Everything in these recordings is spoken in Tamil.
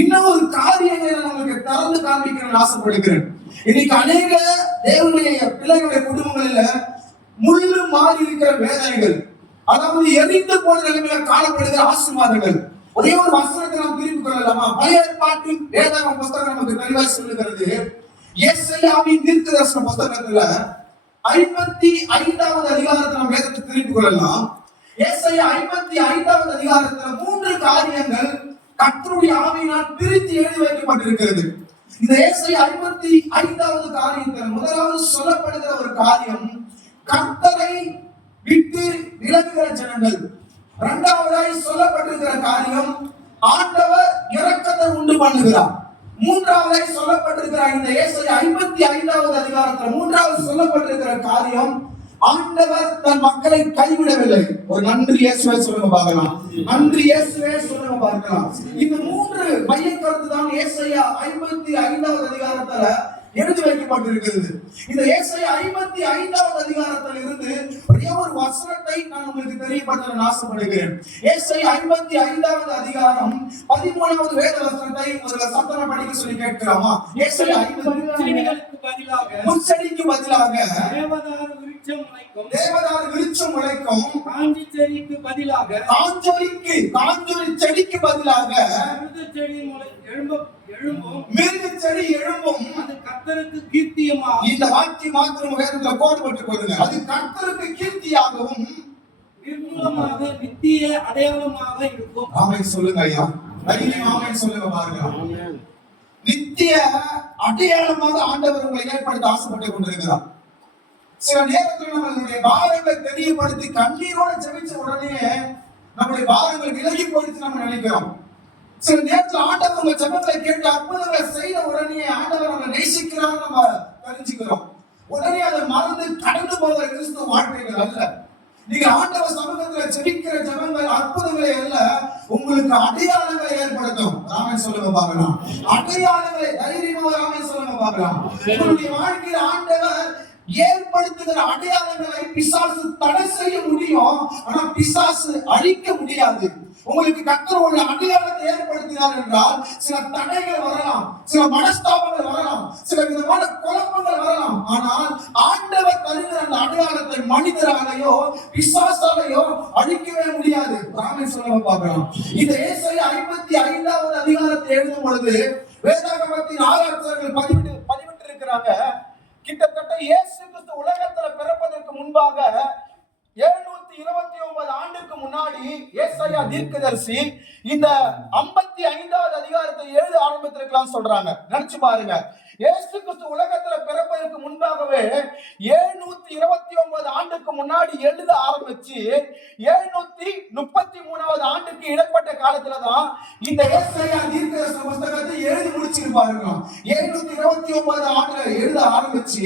இன்னும் ஒரு காரியங்களை நான் உங்களுக்கு திறந்து காண்பிக்கணும்னு ஆசைப்படுகிறேன். இன்னைக்கு அநேக தேவனுடைய பிள்ளைகளுடைய குடும்பங்களில முள்ளு மாறி இருக்கிற வேதனைகள் அதாவது எரிந்து போன நிலைமையில காணப்படுகிற ஆசீர்வாதங்கள். ஒரே ஒரு வசனத்தை நாம் திருப்பி கொள்ளலாமா? பழைய ஏற்பாட்டின் வேதாகம் புஸ்தகம் நமக்கு தெளிவாக சொல்லுகிறது. எஸ்ஐயாவின் தீர்க்கதர்சன புஸ்தகத்துல ஐம்பத்தி ஐந்தாவது அதிகாரத்தை நாம் வேதத்தை திருப்பி கொள்ளலாம். எஸ்ஐ ஐம்பத்தி ஐந்தாவது அதிகாரத்துல மூன்று காரியங்கள் கர்த்தருடைய ஆவியினால் பிரித்து எழுதி வைக்கப்பட்டிருக்கிறது. இந்த ஏசை ஐம்பத்தி ஐந்தாவது காரியத்தில் முதலாவது சொல்லப்படுகிற ஒரு காரியம் கர்த்தரை விட்டு விலகுகிற ஜனங்கள். இரண்டாவதாய் சொல்லப்பட்டிருக்கிற காரியம் ஆண்டவர் இறக்கத்தை உண்டு பண்ணுகிறார். மூன்றாவதாய் சொல்லப்பட்டிருக்கிற இந்த ஏசை ஐம்பத்தி ஐந்தாவது அதிகாரத்தில் மூன்றாவது சொல்லப்பட்டிருக்கிற காரியம் ஆண்டவர் தன் மக்களை கைவிடவில்லை. ஒரு நன்றி இயேசுவே சொல்லுங்க பார்க்கலாம். நன்றி இயேசுவே சொல்லுங்க பார்க்கலாம். இந்த மூன்று மைய கருத்து தான் ஏசாயா ஐம்பத்தி ஐந்தாவது அதிகாரத்துல எழுதி வைக்கப்பட்டிருக்கிறது. இந்த ஏசாயா ஐம்பத்தி ஐந்தாவது அதிகாரத்தில் இருந்து ஒரே ஒரு வசனத்தை நான் உங்களுக்கு தெரியப்படுத்த ஆசைப்படுகிறேன். ஏசாயா ஐம்பத்தி ஐந்தாவது அதிகாரம் பதிமூணாவது வேத வசனத்தை ஒரு சத்தனம் படிக்க சொல்லி கேட்கிறாமா ஏசாயா ஐம்பத்தி பதிலாக முச்சடிக்கு பதிலாக தேவதாரு விருட்சம் முளைக்கும் தேவதார் விருட்சம் முளைக்கும் காஞ்சி செடிக்கு பதிலாக காஞ்சொலிக்கு காஞ்சொலி செடிக்கு பதிலாக செடி முளை எழும்ப எழும்பும். மிருக செடி எழும்பும். அது கத்தருக்கு கீர்த்தியமா? இந்த வாக்கி மாத்திரம் வேதத்துல கோடு போட்டுக் கொள்ளுங்க. அது கர்த்தருக்கு கீர்த்தியாகவும் நிர்மூலமாக நித்திய அடையாளமாக இருக்கும். ஆமை சொல்லுங்க ஐயா. தைரியம் ஆமை சொல்லுங்க பாருங்க. நித்திய அடையாளமாக ஆண்டவர் உங்களை ஏற்படுத்த ஆசைப்பட்டு கொண்டிருக்கிறார். சில நேரத்தில் நம்மளுடைய பாரங்களை தெரியப்படுத்தி கண்ணீரோட ஜெபிச்ச உடனே நம்முடைய பாரங்கள் விலகி போயிடுச்சு நம்ம நினைக்கிறோம். சில நேரத்தில் ஆண்டவர் உங்க ஜெபங்களை கேட்டு அற்புதங்களை செய்த உடனே ஆண்டவர் நம்ம நேசிக்கிறார் நம்ம தெரிஞ்சுக்கிறோம். உடனே அதை மறந்து கடந்து போகிற கிறிஸ்துவ வாழ்க்கைகள் அல்ல. நீங்க ஆண்டவர் சமூகத்துல ஜெபிக்கிற ஜெபங்கள் அற்புதங்களை அல்ல உங்களுக்கு அடையாளங்களை ஏற்படுத்தும். ராமன் சொல்லுங்க பார்க்கலாம். அடையாளங்களை தைரியமா ராமன் சொல்லுங்க பார்க்கலாம். உங்களுடைய வாழ்க்கையில் ஆண்டவர் ஏற்படுத்துகிற அடையாளங்களை பிசாசு தடை செய்ய முடியும். ஆனா பிசாசு அழிக்க முடியாது. உங்களுக்கு கத்தர் ஒரு அடையாளத்தை ஏற்படுத்தினார் என்றால் சில தடைகள் வரலாம் சில மனஸ்தாபங்கள் வரலாம் சில விதமான குழப்பங்கள் வரலாம். ஆனால் ஆண்டவர் தருகிற அந்த அடையாளத்தை மனிதராலேயோ பிசாசாலேயோ அழிக்கவே முடியாது. ராமன் சொல்ல பார்க்கலாம். இந்த ஏசை ஐம்பத்தி ஐந்தாவது அதிகாரத்தை எழுதும் பொழுது வேதாகமத்தின் ஆராய்ச்சியாளர்கள் பதிவிட்டு பதிவிட்டு இருக்கிறாங்க கிட்டத்தட்ட இயேசு கிறிஸ்து உலகத்துல பிறப்பதற்கு முன்பாக எழுநூத்தி இருபத்தி ஒன்பது ஆண்டுக்கு முன்னாடி ஏசாயா தீர்க்கதரிசி இந்த ஐம்பத்தி ஐந்தாவது அதிகாரத்தை எழுத ஆரம்பித்திருக்கலாம் சொல்றாங்க. நினைச்சு பாருங்க. இயேசு கிறிஸ்து உலகத்துல பிறப்பதற்கு முன்பாகவே எழுநூத்தி இருபத்தி ஒன்பது ஆண்டுக்கு முன்னாடி எழுத ஆரம்பிச்சு எழுநூத்தி முப்பத்தி மூணாவது ஆண்டுக்கு இடப்பட்ட காலத்துல தான் இந்த ஏசையா தீர்க்கதரிசன புஸ்தகத்தை எழுதி முடிச்சிருப்பாருங்க எழுநூத்தி இருபத்தி ஒன்பது ஆண்டுல எழுத ஆரம்பிச்சு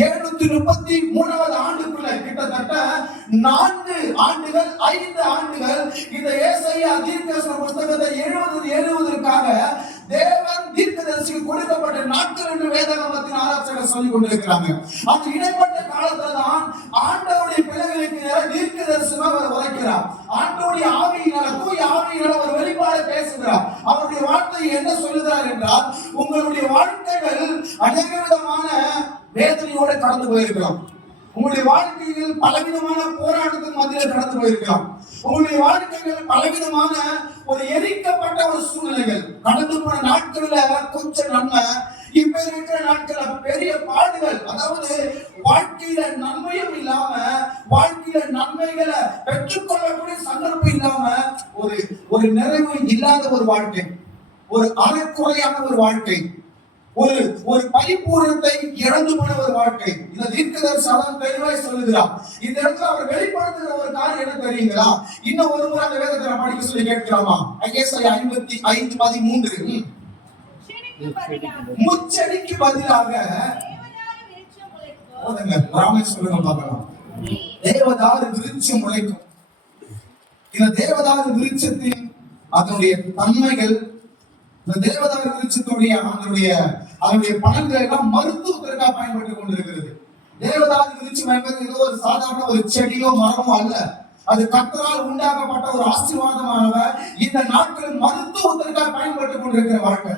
எழுநூத்தி முப்பத்தி மூணாவது ஆண்டுக்குள்ள கிட்டத்தட்ட நான்கு ஆண்டுகள் ஐந்து ஆண்டுகள் இந்த ஏசையா தீர்க்கதரிசன புஸ்தகத்தை எழுவது எழுவதற்காக தீர்க்கதரிசிக்கு கொடுக்கப்பட்ட நாட்கள் என்று வேதகமத்தின் ஆராய்ச்சியாளர் சொல்லிக் கொண்டிருக்கிறாங்க. அந்த இடைப்பட்ட காலத்துல தான் ஆண்டவருடைய பிள்ளைகளுக்கு நேர தீர்க்க தரிசனம் அவர் உரைக்கிறார். ஆண்டவருடைய ஆவியினால தூய் ஆவியினால அவர் வெளிப்பாடு பேசுகிறார். அவருடைய வார்த்தை என்ன சொல்லுகிறார் என்றால் உங்களுடைய வாழ்க்கைகள் அநேக விதமான வேதனையோட கடந்து போயிருக்கிறோம். உங்களுடைய வாழ்க்கையில் பலவிதமான போராட்டத்தின் மத்தியில் கடந்து போயிருக்கலாம். உங்களுடைய வாழ்க்கைகள் பலவிதமான ஒரு எரிக்கப்பட்ட ஒரு சூழ்நிலைகள். கடந்து போன நாட்கள்ல கொஞ்சம் நன்மை இப்ப இருக்கிற நாட்கள் பெரிய பாடுகள். அதாவது வாழ்க்கையில நன்மையும் இல்லாம வாழ்க்கையில நன்மைகளை பெற்றுக்கொள்ளக்கூடிய சந்தர்ப்பம் இல்லாம ஒரு ஒரு நிறைவு இல்லாத ஒரு வாழ்க்கை. ஒரு அறக்குறையான ஒரு வாழ்க்கை. ஒரு ஒரு பரிபூரணத்தை இழந்து போன ஒரு வாழ்க்கை இந்த தீர்க்கதரிசனம் தெளிவாய் சொல்லுகிறார். இந்த இடத்துல அவர் வெளிப்படுத்துகிற ஒரு காரியம் என்ன தெரியுங்களா? இன்னும் ஒரு முறை அந்த வேதத்தை படிக்க சொல்லி கேட்கிறோமா ஐஎஸ்ஐ ஐம்பத்தி ஐந்து பதிமூன்று. முச்சடிக்கு பதிலாக போதுங்க ராமே சொல்லுங்க பார்க்கலாம். தேவதாறு விருட்சம் முளைக்கும். இந்த தேவதாறு விருட்சத்தின் அதனுடைய தன்மைகள் இந்த தேவதாரு விருட்சத்துடைய அதனுடைய அதனுடைய பலன்கள் எல்லாம் மருத்துவத்திற்காக பயன்பட்டு கொண்டிருக்கிறது. தேவதாரு விருட்சம் என்பது ஏதோ ஒரு சாதாரண ஒரு செடியோ மரமோ அல்ல. அது கத்தரால் உண்டாக்கப்பட்ட ஒரு ஆசீர்வாதமாக இந்த நாட்களில் மருத்துவத்திற்காக பயன்பட்டுக் கொண்டிருக்கிற வாழ்க்கை.